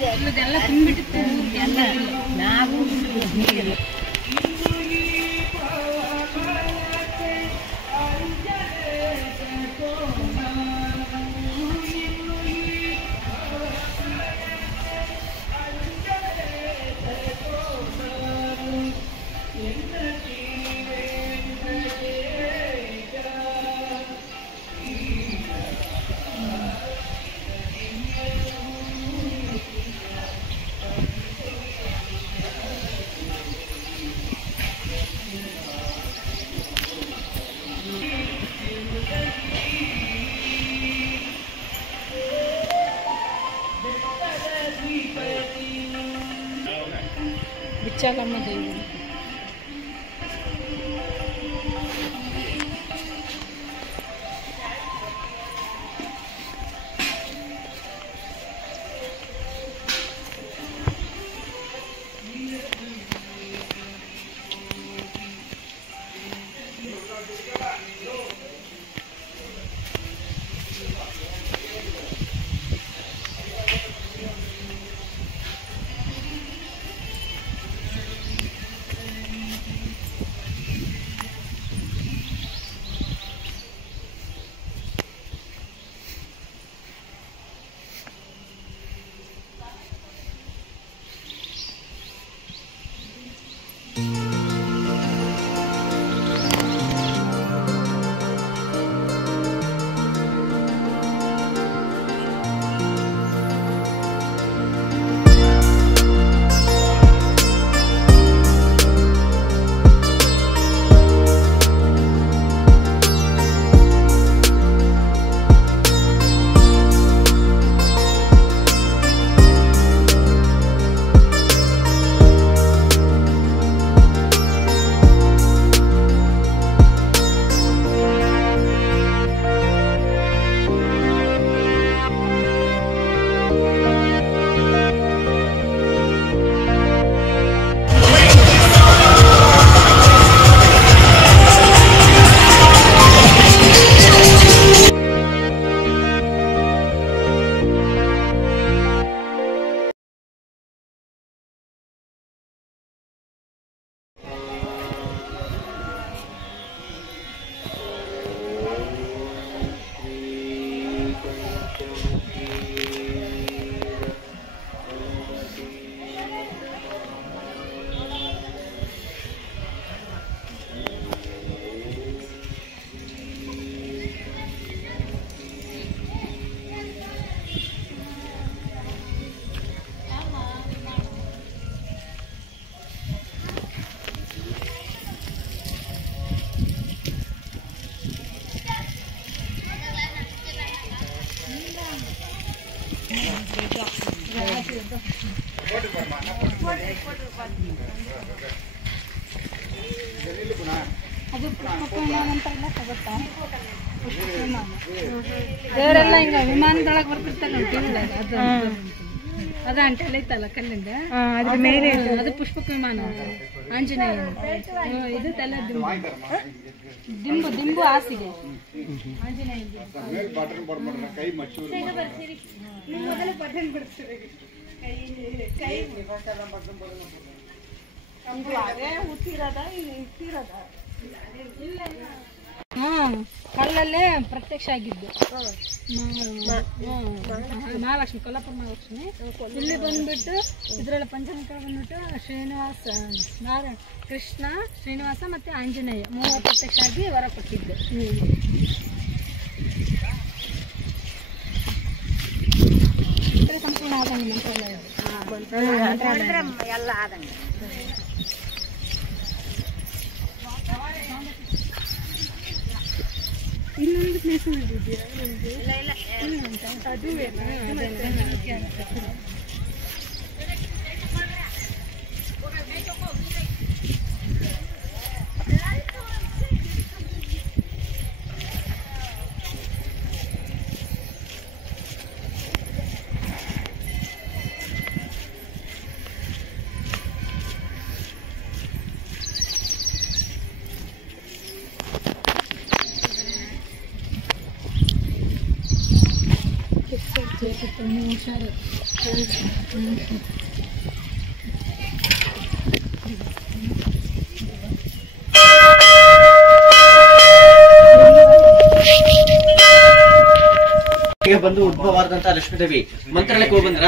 ಇದೆಲ್ಲ ತುಂಬಿಟ್ಟು ಎಲ್ಲ ನಾವು ಬಿಚ್ಚಾಗಮ್ಮ ದೇವಿ ಅದು ಪುಷ್ಪವಿಮಾನ ಅಂತ ಇಲ್ಲ ತಗೋತಾ ಪುಷ್ಪವಿಮಾನ ಬೇರೆಲ್ಲ ಹಿಂಗ ವಿಮಾನದೊಳಗೆ ಬರ್ತಿರ್ತಾರಲ್ಲ ಟಿವಿದಾಗ ಅದು ಅದ ಅಂಟೆಲ್ಲ ಐತಲ್ಲ ಕಲ್ಲಿಂದ ಅದ್ರ ಮೇಲೆ ಅದು ಪುಷ್ಪಕ ವಿಮಾನ ಆಂಜನೇಯ ಇದು ತಲೆ ದಿಂಬು ದಿಂಬು ಹಾಸಿಗೆ ಆಂಜನೇಯ ಕಲ್ಲಲ್ಲೇ ಪ್ರತ್ಯಕ್ಷ ಆಗಿದ್ದು ಮಹಾಲಕ್ಷ್ಮಿ ಕೊಲ್ಲಾಪುರ ಮಹಾಲಕ್ಷ್ಮಿ ಇಲ್ಲಿ ಬಂದ್ಬಿಟ್ಟು ಇದ್ರಲ್ಲಿ ಪಂಚಮುಖ ಬಂದ್ಬಿಟ್ಟು ಶ್ರೀನಿವಾಸ ನಾರಾಯಣ ಕೃಷ್ಣ ಶ್ರೀನಿವಾಸ ಮತ್ತೆ ಆಂಜನೇಯ ಮೂವರು ಪ್ರತ್ಯಕ್ಷ ಆಗಿ ವರ ಕೊಟ್ಟಿದ್ದು ಸಂಪೂರ್ಣ ಆದಂಗೆ ಮಂತ್ರಾಲಯ ಎಲ್ಲ ಆದಂಗೆ ಇನ್ನೊಂದು ಪ್ಲೇಸ್ ಇದೆಯಾ ಅದುವೇ huşarı. ಬಂದು ಉದ್ಭವವಾದಂತಹ ಲಕ್ಷ್ಮೀದೇವಿ ಮಂತ್ರಾಲಯಕ್ಕೆ ಹೋಗಿ ಬಂದ್ರ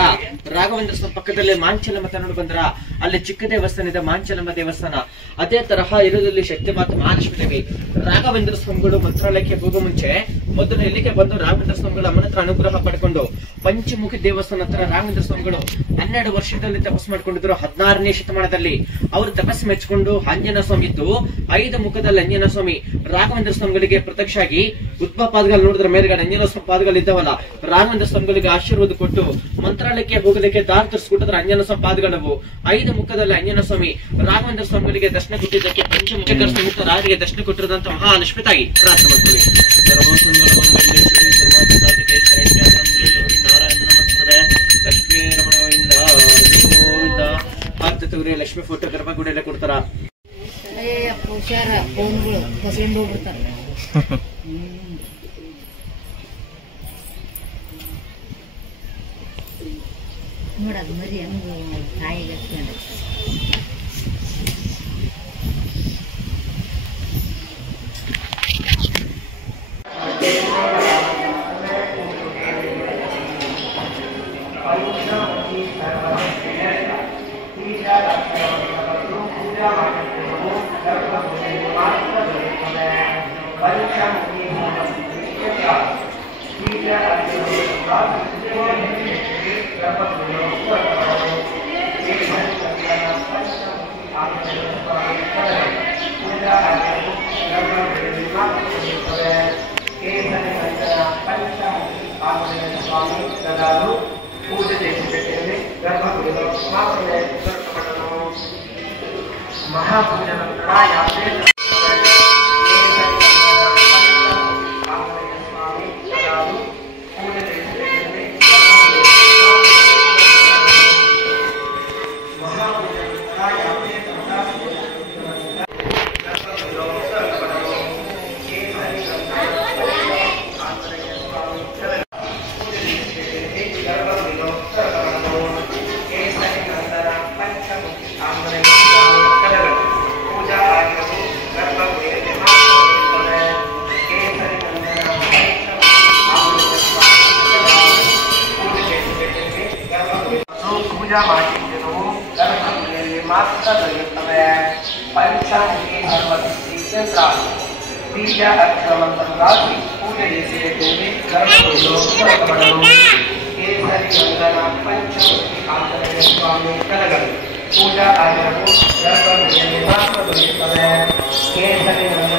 ರಾಘವೇಂದ್ರ ಸ್ವಾಮಿ ಪಕ್ಕದಲ್ಲಿ ಮಾಂಚಲಮ್ಮ ನೋಡಿ ಬಂದ್ರ ಅಲ್ಲಿ ಚಿಕ್ಕ ದೇವಸ್ಥಾನ ಇದೆ, ಮಾಂಚಲಮ್ಮ ದೇವಸ್ಥಾನ. ಅದೇ ತರಹ ಇರೋದಲ್ಲಿ ಶಕ್ತಿ ಮಾತು ಮಹಾಲಕ್ಷ್ಮೀ ದೇವಿ. ರಾಘವೇಂದ್ರ ಸ್ವಾಮಿಗಳು ಮಂತ್ರಾಲಯಕ್ಕೆ ಹೋಗೋ ಮುಂಚೆ ಮೊದಲು ಇಲ್ಲಿಗೆ ಬಂದು ರಾಘವೇಂದ್ರ ಸ್ವಾಮಿಗಳ ಅಮ್ಮನ ಹತ್ರ ಅನುಗ್ರಹ ಪಡ್ಕೊಂಡು ಪಂಚಮುಖಿ ದೇವಸ್ಥಾನ ಹತ್ರ ರಾಘವೇಂದ್ರ ಸ್ವಾಮಿಗಳು 12 ವರ್ಷದಲ್ಲಿ ತಪಸ್ಸು ಮಾಡ್ಕೊಂಡಿದ್ರು. 16ನೇ ಶತಮಾನದಲ್ಲಿ ಅವರು ತಪಸ್ಸು ಮೆಚ್ಚಿಕೊಂಡು ಆಂಜನೇಯ ಸ್ವಾಮಿ ಇದ್ದು 5 ಮುಖದಲ್ಲಿ ಆಂಜನೇಯ ಸ್ವಾಮಿ ರಾಘವೇಂದ್ರ ಸ್ವಾಮಿಗಳಿಗೆ ಪ್ರತ್ಯಕ್ಷ ಆಗಿ ಉದ್ಭವ ಪಾದಗಳು ನೋಡಿದ್ರೆ ಮೇಲ್ಗಡೆ ಆಂಜನೇಯ ಸ್ವಾಮಿ ಪಾದಗಳು ಇದ್ದಾವಲ್ಲ, ರಾಘವೇಂದ್ರ ಸ್ವಾಮಿಗಳಿಗೆ ಆಶೀರ್ವಾದ ಕೊಟ್ಟು ಮಂತ್ರಾಲಯಕ್ಕೆ ಹೋಗೋದಕ್ಕೆ ದಾರಿ ತರಿಸ್ಕೊಟ್ಟಿದ್ರೆ ಆಂಜನೇಯ ಸ್ವಾಮಿ ಪಾದಗಳವು. 5 ಮುಖದಲ್ಲಿ ಆಂಜನೇಯ ಸ್ವಾಮಿ ರಾಘವೇಂದ್ರ ಸ್ವಾಮಿಗಳಿಗೆ ದರ್ಶನ ಕೊಟ್ಟಿದ್ದಕ್ಕೆ ಪಂಚಮುಖಿ ದರ್ಶನ ರಾಜರಿಗೆ ದರ್ಶನ ಕೊಟ್ಟಿರೋದಂತ ಮಹಾಲಕ್ಷ್ಮಿ ತಾಯಿ ಪ್ರಾರ್ಥನೆ ಮಾಡ್ಕೊಳ್ಳಿ. ಲಕ್ಷ್ಮೀ ರಮಣೋಯಿಂದ ಆಗ್ತವ್ರಿ. ಲಕ್ಷ್ಮಿ ಫೋಟೋ ಗರ್ಭಗುಡಿ ಎಲ್ಲ ಕೊಡ್ತಾರ. ನೋಡೋದು ಮರಿ ಹಂಗೆ ತಾಯಿಗೆ ಪೂಜಾ ಮಾಡಿದ್ದೆವು ಗರ್ಭಗುಡಿಯಲ್ಲಿ ಮಾತ್ರ ದೊರೆಯುತ್ತವೆ. ಪಂಚಮುಖಿ ಸರ್ವಸಿದ್ಧ ಬೀಜ ಅಕ್ಷಮಂತ್ರರಾಗಿ ಪೂಜೆಗೆ ಸೇರಿದ್ದೇವೆ. ಗರ್ಭಗುಡಿಯು ಹೊರಬರಲು ಕೇಸರಿ ವಂದನ ಪಂಚಮುಖಿ ಆಂಜನೇಯ ಸ್ವಾಮಿ ಕರಗಳು ಪೂಜಾ ಕಾರ್ಯವು ಗರ್ಭಗುಡಿಯಲ್ಲಿ ಮಾತ್ರ ದೊರೆಯುತ್ತವೆ. ಕೇಸರಿ ವಂದನ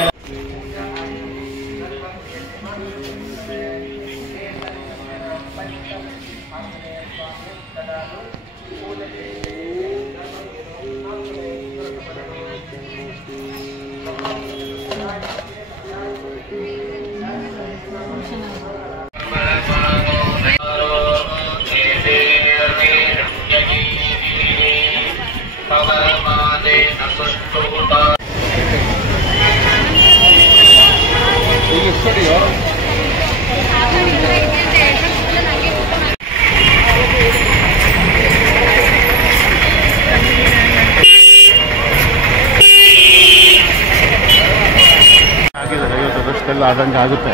ಆದಂಗೆ ಆಗುತ್ತೆ.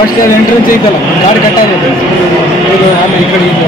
ಫಸ್ಟ್ ಎಂಟ್ರೆನ್ಸ್ ಐತಲ್ಲ ಗಾಡಿ ಕಟ್ಟಾಗಿದೆ ಇದು ಆಮೇಲೆ ಈ ಕಡೆ ಇದು